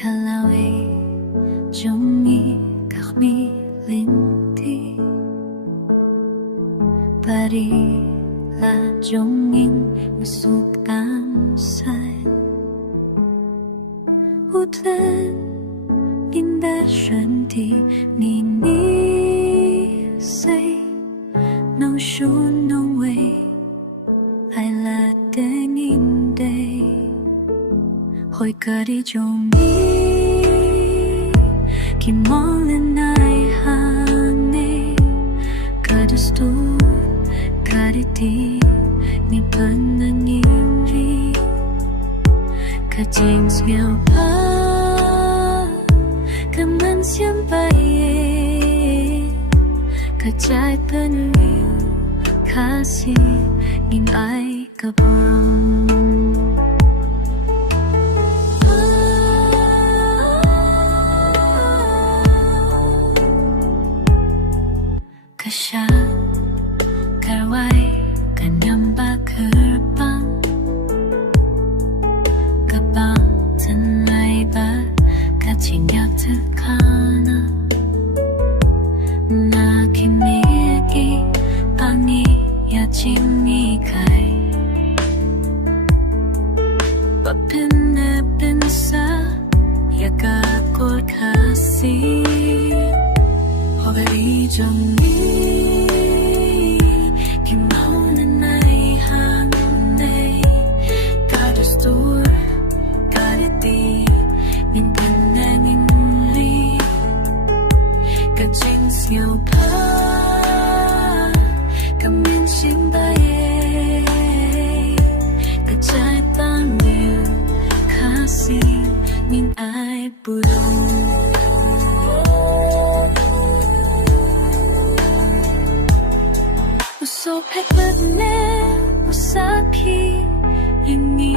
Kalaway 종이 각미린티 Parila 종인 musukangsan Utlan gindarsanti Ninisay Nang shun nung way Ay latengin day Hoy kari 종이 Kimolin ay hane Kadustur kariti Ni panangiri Kajing siyaw pa Kaman siyang baye Kajay panuyo Khasi Ngin ay kabang Kasya karway kanyang bakerbang Kabang tanay ba katinyak tekana Nakimiki pangi yachimikay Papinipinsa yakakor Khasi Hogari 종이 김호는 나의 한내 가두스토 가리띠 민간나는 리 가진스여파 가민신바에 가짜이빵류 Khasi 민 아이 부르 So hekmat ne usaki ini